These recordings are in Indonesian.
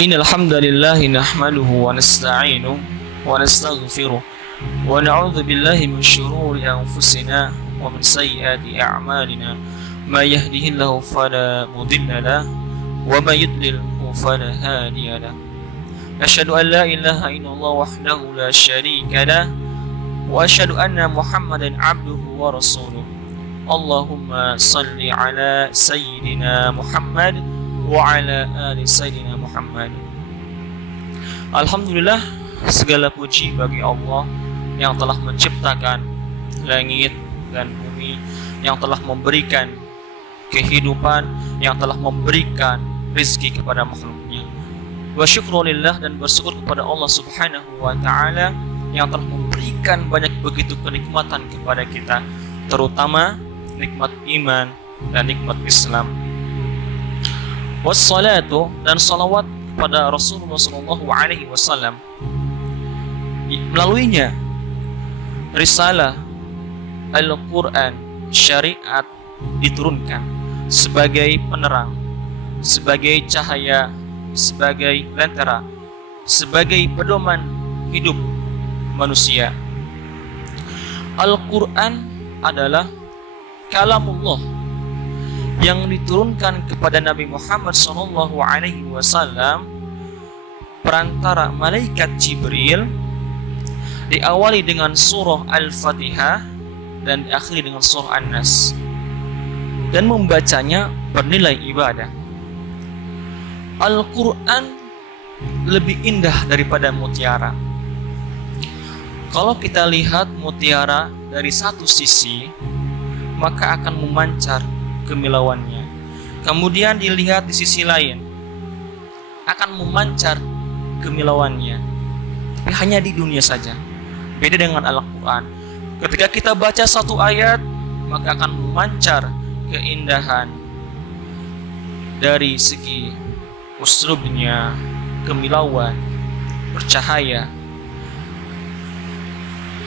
Innal hamdalillah nahmaduhu wa nasta'inuhu wa nastaghfiruh wa na'udzu billahi min shururi anfusina wa min sayyiati a'malina may yahdihillahu fala mudilla lahu wa may yudlilhu fala hadiya lahu. Asyhadu an la ilaha illallah wahdahu la syarika lahu wa asyhadu anna Muhammadan 'abduhu wa rasuluh. Allahumma salli ala sayyidina Muhammad wa ala ali sayyidina Muhammad. Alhamdulillah, segala puji bagi Allah yang telah menciptakan langit dan bumi, yang telah memberikan kehidupan, yang telah memberikan rezeki kepada makhluknya. Wa syukrulillah, dan bersyukur kepada Allah Subhanahu wa ta'ala yang telah memberikan banyak begitu kenikmatan kepada kita, terutama nikmat iman dan nikmat Islam. Wassalatu, dan salawat kepada Rasulullah SAW. Melaluinya risalah Al-Quran, syariat diturunkan sebagai penerang, sebagai cahaya, sebagai lentera, sebagai pedoman hidup manusia. Al-Quran adalah kalamullah yang diturunkan kepada Nabi Muhammad SAW perantara malaikat Jibril, diawali dengan surah Al-Fatihah dan diakhiri dengan surah An-Nas, dan membacanya bernilai ibadah. Al-Quran lebih indah daripada mutiara. Kalau kita lihat mutiara dari satu sisi, maka akan memancar kemilauannya. Kemudian dilihat di sisi lain, akan memancar kemilauannya. Tapi hanya di dunia saja. Beda dengan Al-Quran. Ketika kita baca satu ayat, maka akan memancar keindahan dari segi uslubnya, kemilauan, bercahaya,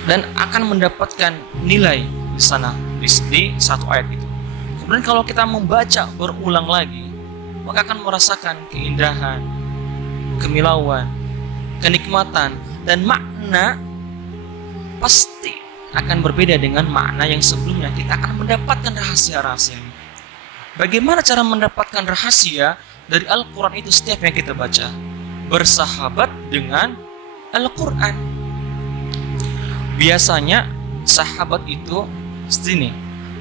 dan akan mendapatkan nilai di sana, di satu ayat itu. Kemudian kalau kita membaca berulang lagi, maka akan merasakan keindahan, kemilauan, kenikmatan, dan makna pasti akan berbeda dengan makna yang sebelumnya. Kita akan mendapatkan rahasia-rahasianya. Bagaimana cara mendapatkan rahasia dari Al-Quran itu? Setiap yang kita baca bersahabat dengan Al-Quran. Biasanya sahabat itu sini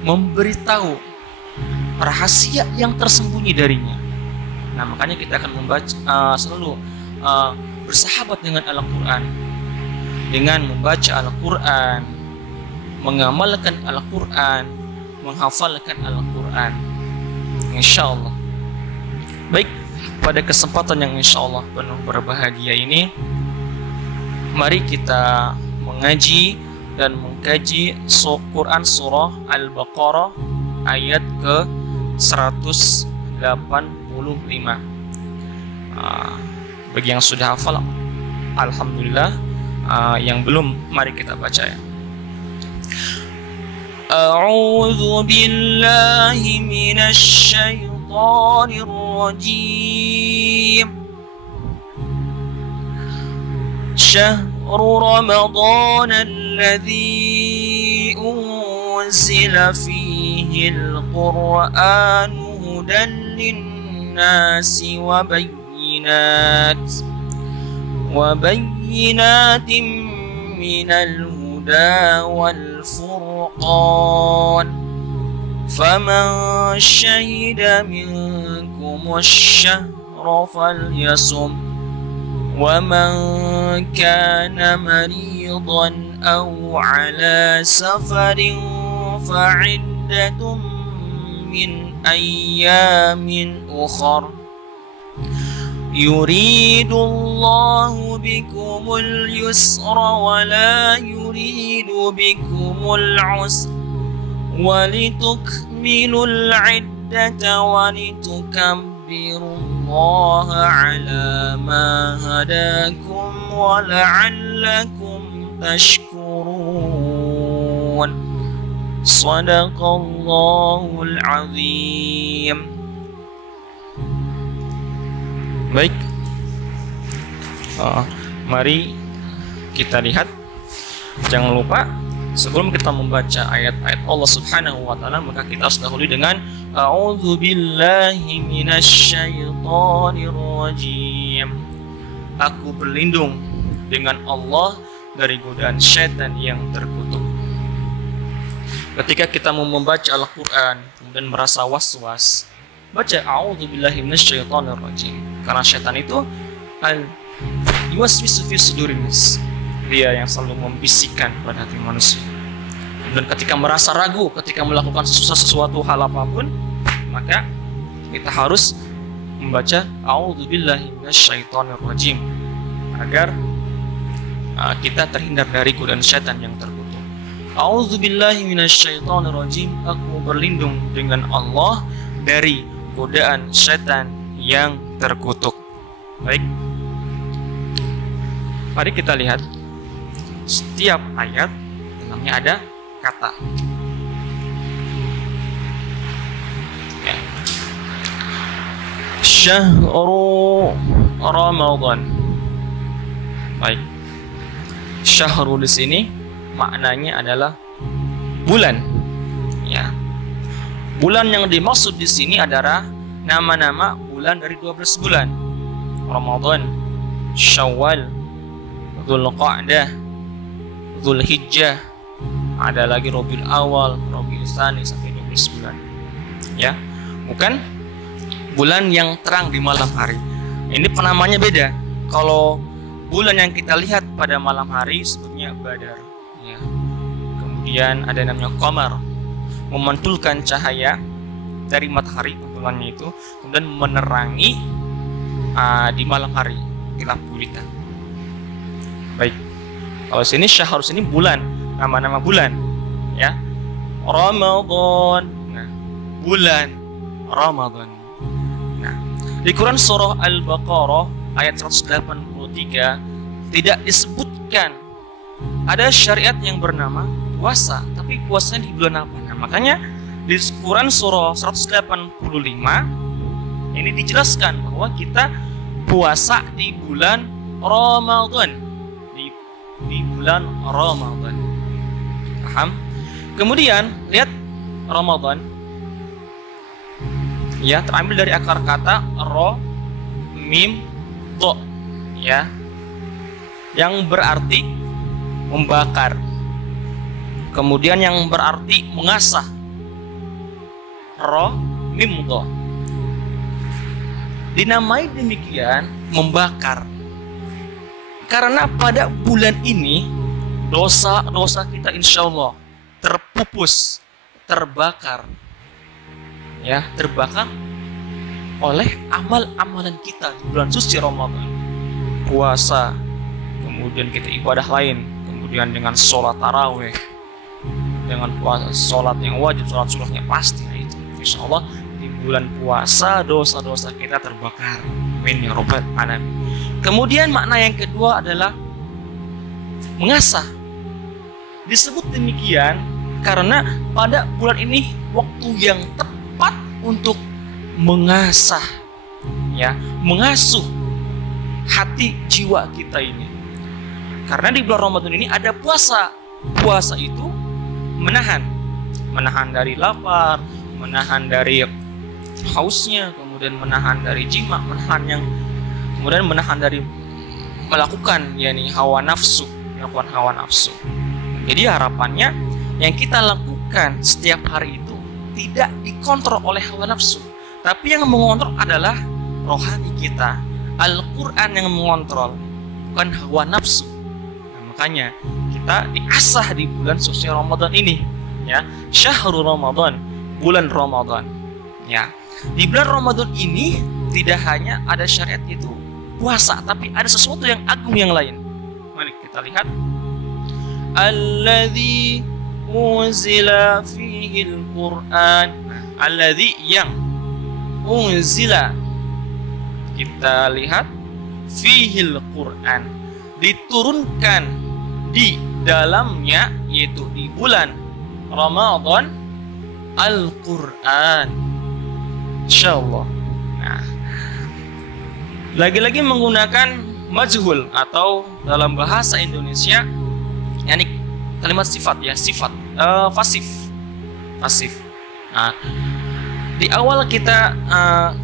memberitahu rahasia yang tersembunyi darinya. Nah, makanya kita akan membaca selalu bersahabat dengan Al-Quran, dengan membaca Al-Quran, mengamalkan Al-Quran, menghafalkan Al-Quran, insyaallah. Baik, pada kesempatan yang insyaallah penuh berbahagia ini, mari kita mengaji dan mengkaji Quran surah Al-Baqarah ayat ke 185. Bagi yang sudah hafal, alhamdulillah. Yang belum, mari kita baca ya. A'udzu billahi minasy syaithanir rajim. Syahrul Ramadan alladzi unzila fihi al-Qur'an hudan lin-nasi wa bayyinatin minal huda wal furqan. Faman syahida minkum asy-syahra falyasum wa man kana maridan aw ala safarin fa'iddatun min ayyamin ukhra. Yuridullahu bikumul yusra wa la yuridu bikumul usra wa litukmilul iddata wa litukabbirullaha ala ma hadakum wa la'allakum tashkurun. Sadaqallahul azim. Baik, Mari kita lihat. Jangan lupa sebelum kita membaca ayat-ayat Allah Subhanahu wa taala, maka kita harus dahului dengan a'udzubillahi minasyaitonir rajim. Aku berlindung dengan Allah dari godaan syaitan yang terkutuk. Ketika kita mau membaca Al-Qur'an kemudian merasa was-was, baca a'udzubillahi minasyaitonir rajim. Karena syaitan itu yuwaswisu fi sudurin nas. Dia yang selalu membisikkan pada hati manusia. Dan ketika merasa ragu, ketika melakukan sesuatu hal apapun, maka kita harus membaca a'udzubillahi minasyaitonir rajim agar kita terhindar dari godaan syaitan yang terkutuk. A'udzubillahi minasyaitonir rajim. Aku berlindung dengan Allah dari godaan syaitan yang terkutuk. Baik. Mari kita lihat. Setiap ayat dalamnya ada kata. Ya. Syahru Ramadan. Baik. Syahru di sini maknanya adalah bulan. Ya. Bulan yang dimaksud di sini adalah nama-nama bulan dari 12 bulan. Ramadan, Syawal, Dzulqa'dah, Dzulhijjah, ada lagi Rabiul Awal, Rabiul Tsani sampai 12 bulan. Ya, bukan bulan yang terang di malam hari. Ini penamanya beda. Kalau bulan yang kita lihat pada malam hari sebutnya Badar. Ya. Kemudian ada namanya Qamar, memantulkan cahaya dari matahari pantulannya itu, kemudian menerangi di malam hari gelap gulita. Baik. Kalau sini syahr sini bulan, nama-nama bulan, ya. Ramadan, nah, bulan Ramadan. Nah, di Quran surah Al-Baqarah ayat 183 tidak disebutkan ada syariat yang bernama puasa, tapi puasanya di bulan apa? Nah, makanya di Quran surah 185 ini dijelaskan bahwa kita puasa di bulan Ramadan. Di bulan Ramadan. Paham? Kemudian lihat Ramadan. Ya, terambil dari akar kata ro mim do, ya. Yang berarti membakar. Kemudian yang berarti mengasah. Ro mim do. Dinamai demikian membakar. Karena pada bulan ini dosa-dosa kita insya Allah terpupus, terbakar, ya, terbakar oleh amal-amalan kita di bulan suci Ramadan. Puasa, kemudian kita ibadah lain, kemudian dengan sholat taraweh, dengan puasa, sholat yang wajib, sholat sunnahnya pasti, nah itu insya Allah di bulan puasa dosa-dosa kita terbakar. Amin ya rabbal alamin. Kemudian makna yang kedua adalah mengasah. Disebut demikian karena pada bulan ini waktu yang tepat untuk mengasah, ya, mengasuh hati jiwa kita ini. Karena di bulan Ramadan ini ada puasa. Puasa itu menahan dari lapar, menahan dari hausnya, kemudian menahan dari jima, kemudian menahan dari melakukan hawa nafsu, melakukan hawa nafsu. Jadi harapannya yang kita lakukan setiap hari itu tidak dikontrol oleh hawa nafsu, tapi yang mengontrol adalah rohani kita, Al-Quran yang mengontrol, bukan hawa nafsu. Nah, makanya kita diasah di bulan suci Ramadan ini, ya, syahrul Ramadan, bulan Ramadan, ya. Di bulan Ramadan ini tidak hanya ada syariat itu puasa, tapi ada sesuatu yang agung yang lain. Mari kita lihat. Alladzi unzila fihi al-Qur'an. Alladzi yang unzila. Kita lihat fihi al-Qur'an, diturunkan di dalamnya, yaitu di bulan Ramadan, Al-Qur'an. Insyaallah. Nah, lagi-lagi menggunakan majhul atau dalam bahasa Indonesia yakni kalimat sifat ya, sifat pasif. Nah, di awal kita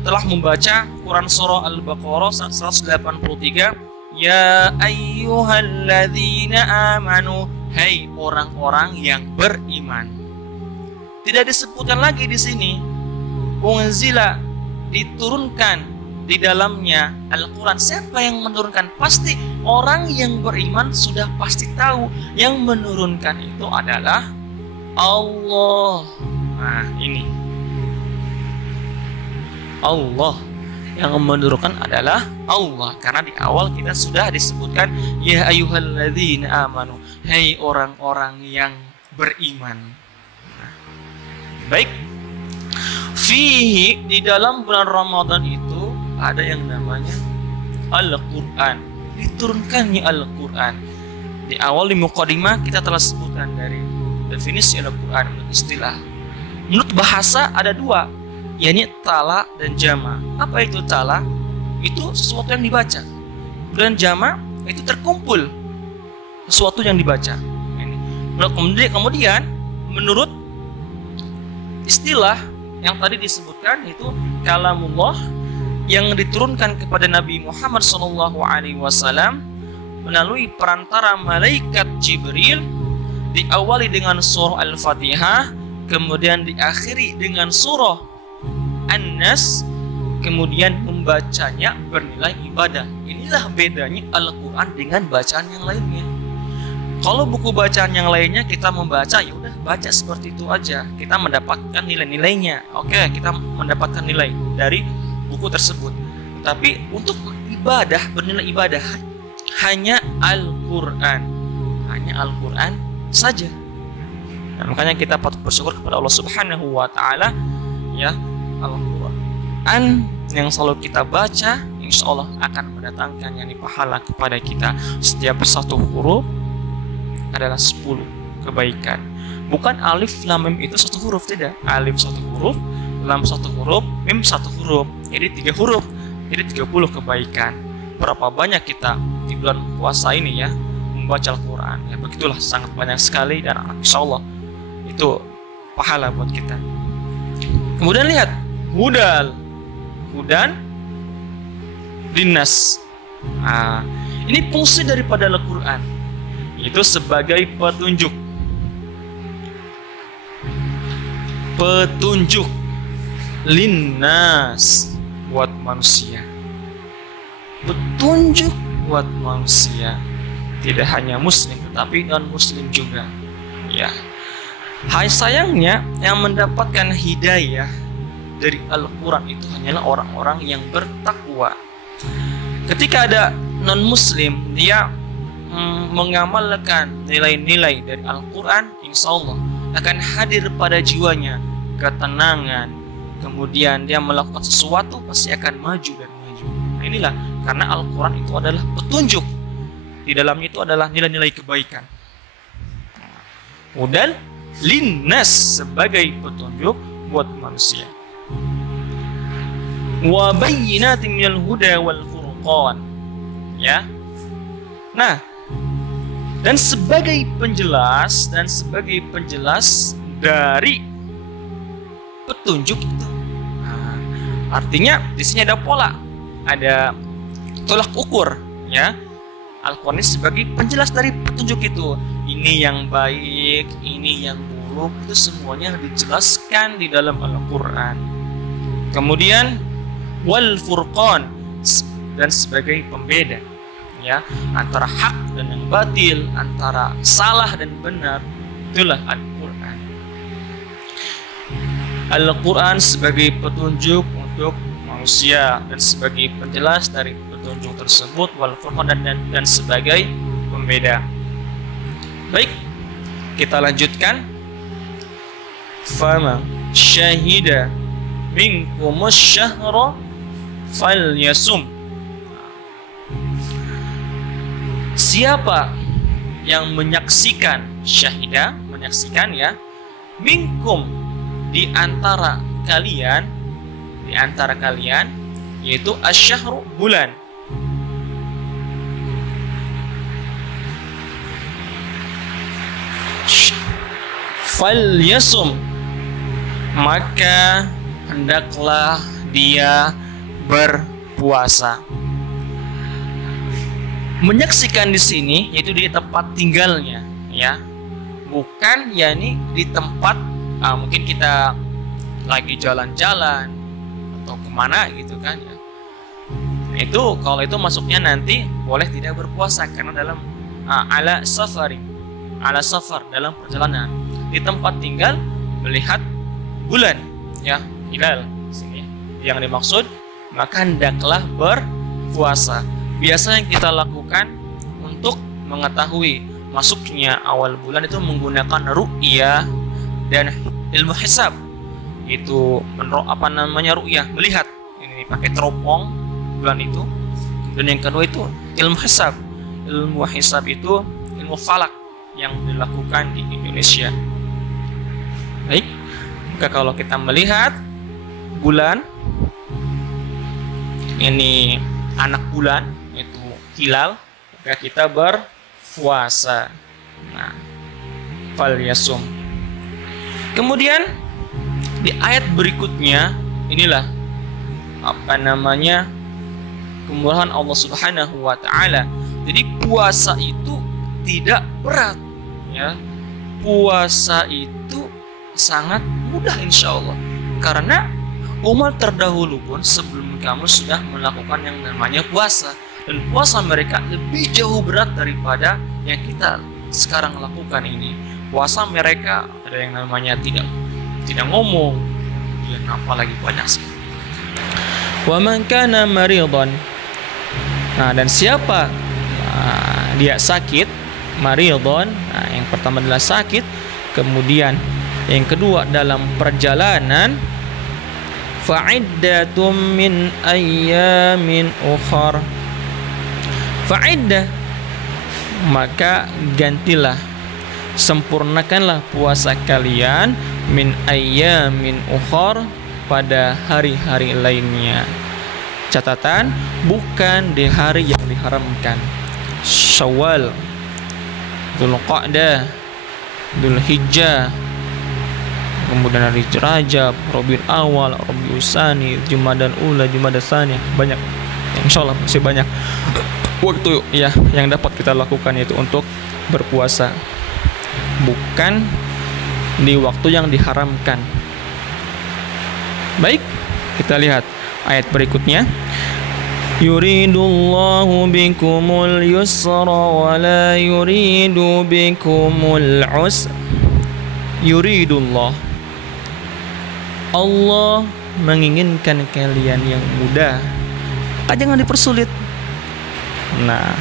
telah membaca Quran surah Al-Baqarah 183, ya ayyuhalladzina amanu, hai orang-orang yang beriman. Tidak disebutkan lagi di sini unzila, diturunkan di dalamnya Al-Quran. Siapa yang menurunkan? Pasti orang yang beriman sudah pasti tahu yang menurunkan itu adalah Allah. Nah, ini Allah yang menurunkan adalah Allah, karena di awal kita sudah disebutkan ya ayyuhalladzina amanu, hai orang-orang yang beriman. Nah, baik, fihi, di dalam bulan Ramadan itu ada yang namanya Al-Quran, diturunkannya Al-Quran. Di awal di muqaddimah kita telah sebutkan dari definisi Al-Quran menurut istilah. Menurut bahasa ada dua, yakni tala dan jama. Apa itu tala? Itu sesuatu yang dibaca. Dan jama itu terkumpul sesuatu yang dibaca. Kemudian menurut istilah yang tadi disebutkan itu kalamullah yang diturunkan kepada Nabi Muhammad SAW melalui perantara malaikat Jibril, diawali dengan surah Al-Fatihah, kemudian diakhiri dengan surah An-Nas, kemudian membacanya bernilai ibadah. Inilah bedanya Al-Quran dengan bacaan yang lainnya. Kalau buku bacaan yang lainnya kita membaca, ya udah baca seperti itu aja, kita mendapatkan nilai-nilainya. Oke, kita mendapatkan nilai dari buku tersebut. Tapi untuk ibadah, bernilai ibadah hanya Al-Quran, saja. Nah, makanya kita patut bersyukur kepada Allah Subhanahu wa Ta'ala, ya, Al-Quran yang selalu kita baca, insya Allah akan mendatangkan yang pahala kepada kita. Setiap satu huruf adalah 10 kebaikan. Bukan alif lam mim itu satu huruf, tidak. Alif satu huruf, lam satu huruf, mim satu huruf. Jadi 3 huruf, jadi 30 kebaikan. Berapa banyak kita di bulan puasa ini ya membaca Al-Quran? Ya begitulah, sangat banyak sekali, dan insya Allah itu pahala buat kita. Kemudian lihat hudan linnas. Nah, ini fungsi daripada Al-Quran, itu sebagai petunjuk linnas, buat manusia. Petunjuk buat manusia, tidak hanya muslim tetapi non muslim juga, ya. Hai, sayangnya yang mendapatkan hidayah dari Al-Quran itu hanyalah orang-orang yang bertakwa. Ketika ada non muslim dia mengamalkan nilai-nilai dari Al-Quran, insya Allah akan hadir pada jiwanya ketenangan. Kemudian dia melakukan sesuatu pasti akan maju dan maju. Nah, inilah karena Al-Quran itu adalah petunjuk. Di dalamnya itu adalah nilai-nilai kebaikan. Hudan linnas, sebagai petunjuk buat manusia. Wa bayyinatin minal huda wal furqan, ya. Nah, dan sebagai penjelas dari petunjuk itu. Nah, artinya di sini ada pola, ada tolak ukur, ya. Al-Quran sebagai penjelas dari petunjuk itu. Ini yang baik, ini yang buruk, itu semuanya dijelaskan di dalam Al-Quran. Kemudian wal furqan, dan sebagai pembeda, ya, antara hak dan yang batil, antara salah dan benar. Itulah Al-Quran. Al-Quran sebagai petunjuk untuk manusia dan sebagai penjelas dari petunjuk tersebut, wal furqan, dan sebagai pembeda. Baik, kita lanjutkan. Fama syahida minkumus syahra falyasum. Siapa yang menyaksikan, syahida, menyaksikan, ya, minkum, di antara kalian, yaitu asyahru, bulan. falyasum, maka hendaklah dia berpuasa. Menyaksikan di sini yaitu di tempat tinggalnya, ya, bukan yakni di tempat mungkin kita lagi jalan-jalan atau kemana gitu kan ya. Itu kalau itu masuknya nanti boleh tidak berpuasa karena dalam ala safar dalam perjalanan di tempat tinggal melihat bulan, ya, hilal sini yang dimaksud, maka hendaklah berpuasa. Biasa yang kita lakukan untuk mengetahui masuknya awal bulan itu menggunakan ru'yah dan ilmu hisab. Itu ru'yah, melihat ini pakai teropong bulan itu. Dan yang kedua itu ilmu hisab. Ilmu hisab itu ilmu falak yang dilakukan di Indonesia. Baik, maka kalau kita melihat bulan, ini anak bulan itu hilal, maka kita berpuasa. Nah, falyasum. Kemudian di ayat berikutnya inilah kemurahan Allah Subhanahu wa taala. Jadi puasa itu tidak berat, ya. Puasa itu sangat mudah insyaallah. Karena umat terdahulu pun sebelum kamu sudah melakukan yang namanya puasa, dan puasa mereka lebih jauh berat daripada yang kita sekarang lakukan ini. Puasa mereka ada yang namanya tidak ngomong, dia apa lagi banyak sih. Wa man kana maridan. Nah, dan siapa dia sakit, maridan. Nah, yang pertama adalah sakit, kemudian yang kedua dalam perjalanan, fa'iddatum min ayyamin ukhar. Fa'iddah, maka gantilah, sempurnakanlah puasa kalian min ayyamin ukhar, pada hari-hari lainnya. Catatan, bukan di hari yang diharamkan. Syawal, Dzulqa'dah, Dzulhijjah, kemudian hari Rajab, Rabiul Awal, Rabiul Tsani, Jumadal Ula, Jumadal Tsaniyah, banyak. Insyaallah masih banyak waktu ya yang dapat kita lakukan itu untuk berpuasa, bukan di waktu yang diharamkan. Baik, kita lihat ayat berikutnya. Yuridullahu bikumul yusra wa la yuridu bikumul usra. Yuridullah, Allah menginginkan kalian yang mudah, maka jangan dipersulit. Nah,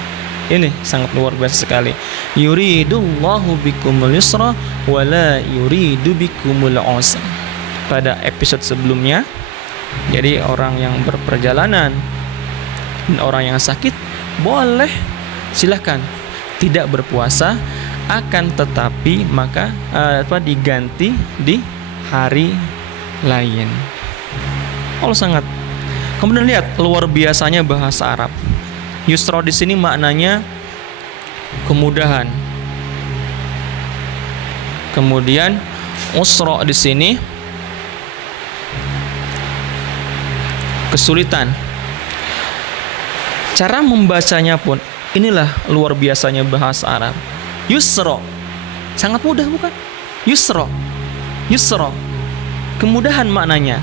ini sangat luar biasa sekali. Yuridullahu bikumul yusra wa la yuridu bikumul usra. Pada episode sebelumnya, jadi orang yang berperjalanan dan orang yang sakit boleh, silahkan tidak berpuasa, akan tetapi maka diganti di hari lain. Allah sangat. Kemudian lihat luar biasanya bahasa Arab. Yusra di sini maknanya kemudahan. Kemudian usra di sini kesulitan. Cara membacanya pun inilah luar biasanya bahasa Arab. Yusra, sangat mudah bukan? Yusra, yusra, kemudahan maknanya.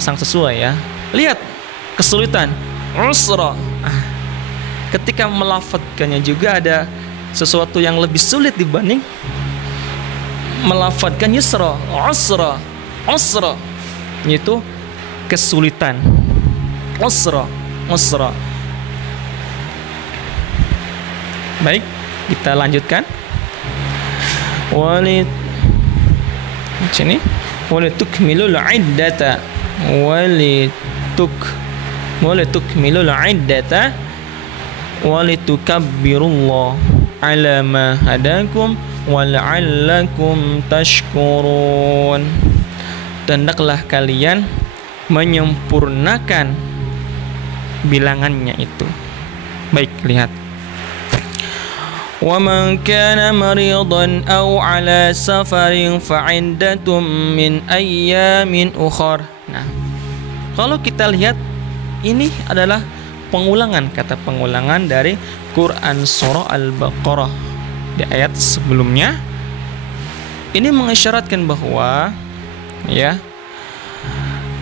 Sangat sesuai ya. Lihat kesulitan, usra. Ketika melafadzkannya juga ada sesuatu yang lebih sulit dibanding melafadzkan yusra, usra, usra, yaitu kesulitan. Usra, usra. Baik, kita lanjutkan. Sini. Walitukmilul iddata walitukmilul iddata walitukabbirullah ala ma hadakum wala'allakum tashkurun. Hendaklah kalian menyempurnakan bilangannya itu. Baik, lihat. ومن كان مريضا أو على سفر فعدة من أيام أخر. Nah, kalau kita lihat ini adalah pengulangan, kata pengulangan dari Quran surah Al-Baqarah di ayat sebelumnya. Ini mengisyaratkan bahwa ya,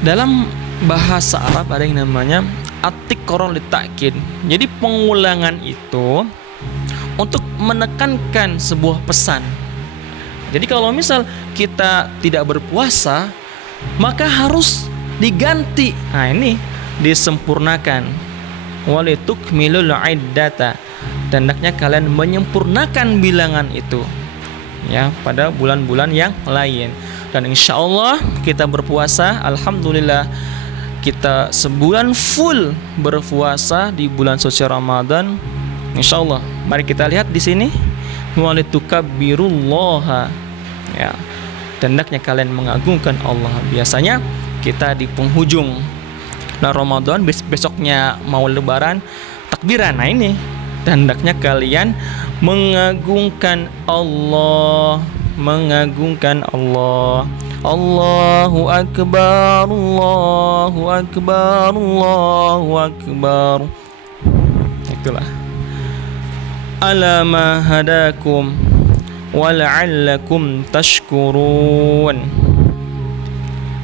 dalam bahasa Arab ada yang namanya at-tikror lit-ta'kid. Jadi pengulangan itu untuk menekankan sebuah pesan. Jadi kalau misal kita tidak berpuasa, maka harus diganti. Nah, ini disempurnakan. Walitukmilul iddata. Hendaknya kalian menyempurnakan bilangan itu ya pada bulan-bulan yang lain. Dan insya Allah kita berpuasa, alhamdulillah kita sebulan full berpuasa di bulan suci Ramadan. Insya Allah, mari kita lihat di sini, walitukabbirullaha, ya, hendaknya kalian mengagungkan Allah. Biasanya kita di penghujung Ramadan, besoknya mau Lebaran, takbiran. Nah ini, hendaknya kalian mengagungkan Allah, mengagungkan Allah. Allahu Akbar, Allahu Akbar, Allahu Akbar. Itulah. Ala ma hadakum wa la'allakum tashkurun.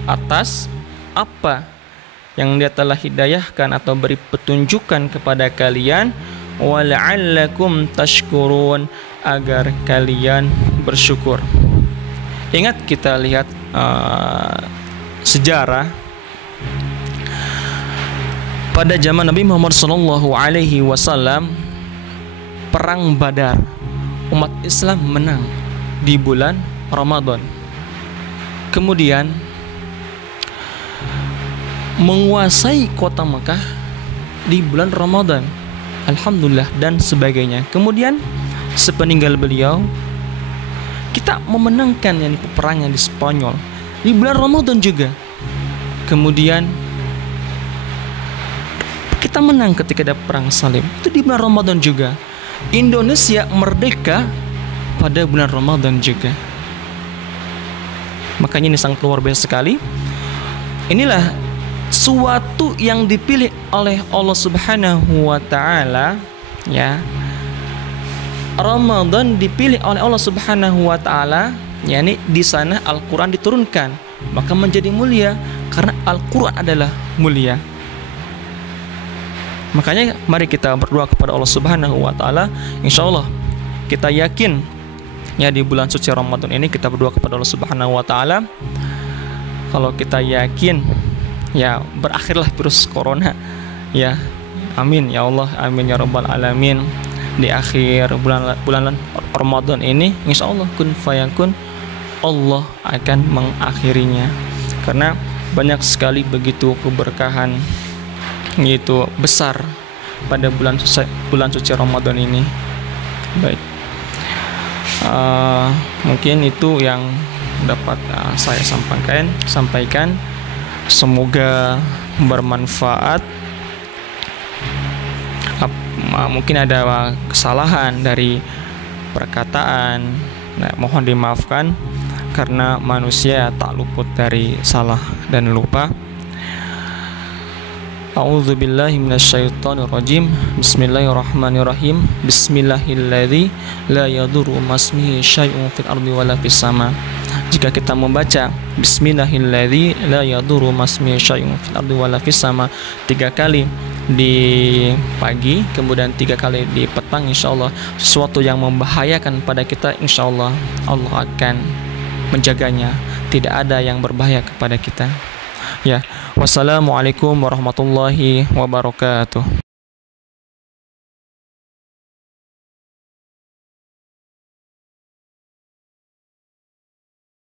Atas apa yang Dia telah hidayahkan atau beri petunjukan kepada kalian, wa la'allakum tashkurun, agar kalian bersyukur. Ingat, kita lihat sejarah pada zaman Nabi Muhammad SAW, perang Badar, umat Islam menang di bulan Ramadan. Kemudian menguasai kota Mekah di bulan Ramadan, alhamdulillah, dan sebagainya. Kemudian sepeninggal beliau, kita memenangkan yang peperangan di Spanyol di bulan Ramadan juga. Kemudian kita menang ketika ada perang salib, itu di bulan Ramadan juga. Indonesia merdeka pada bulan Ramadan juga. Makanya ini sangat luar biasa sekali. Inilah suatu yang dipilih oleh Allah Subhanahu wa taala, ya. Ramadan dipilih oleh Allah Subhanahu wa taala, yakni di sana Al-Qur'an diturunkan, maka menjadi mulia karena Al-Qur'an adalah mulia. Makanya mari kita berdoa kepada Allah Subhanahu wa taala. Insyaallah kita yakin ya di bulan suci Ramadan ini kita berdoa kepada Allah Subhanahu wa taala. Kalau kita yakin ya berakhirlah virus corona ya. Amin ya Allah, amin ya rabbal alamin. Di akhir bulan Ramadan ini insyaallah kun fayakun, Allah akan mengakhirinya. Karena banyak sekali begitu keberkahan yaitu besar pada bulan suci Ramadan ini. Baik, mungkin itu yang dapat saya sampaikan. Semoga bermanfaat. Mungkin ada kesalahan dari perkataan, nah, mohon dimaafkan karena manusia tak luput dari salah dan lupa. A'udzu billahi minasyaitonir rajim. Bismillahirrahmanirrahim. Bismillahilladzi la yadurru masmihi syai'un fil ardi wala fis sama. Jika kita membaca Bismillahilladzi la yadurru masmihi syai'un fil ardi wala fis sama 3 kali di pagi, kemudian 3 kali di petang, insyaallah sesuatu yang membahayakan pada kita, insyaallah Allah akan menjaganya. Tidak ada yang berbahaya kepada kita. Ya, wassalamualaikum warahmatullahi wabarakatuh.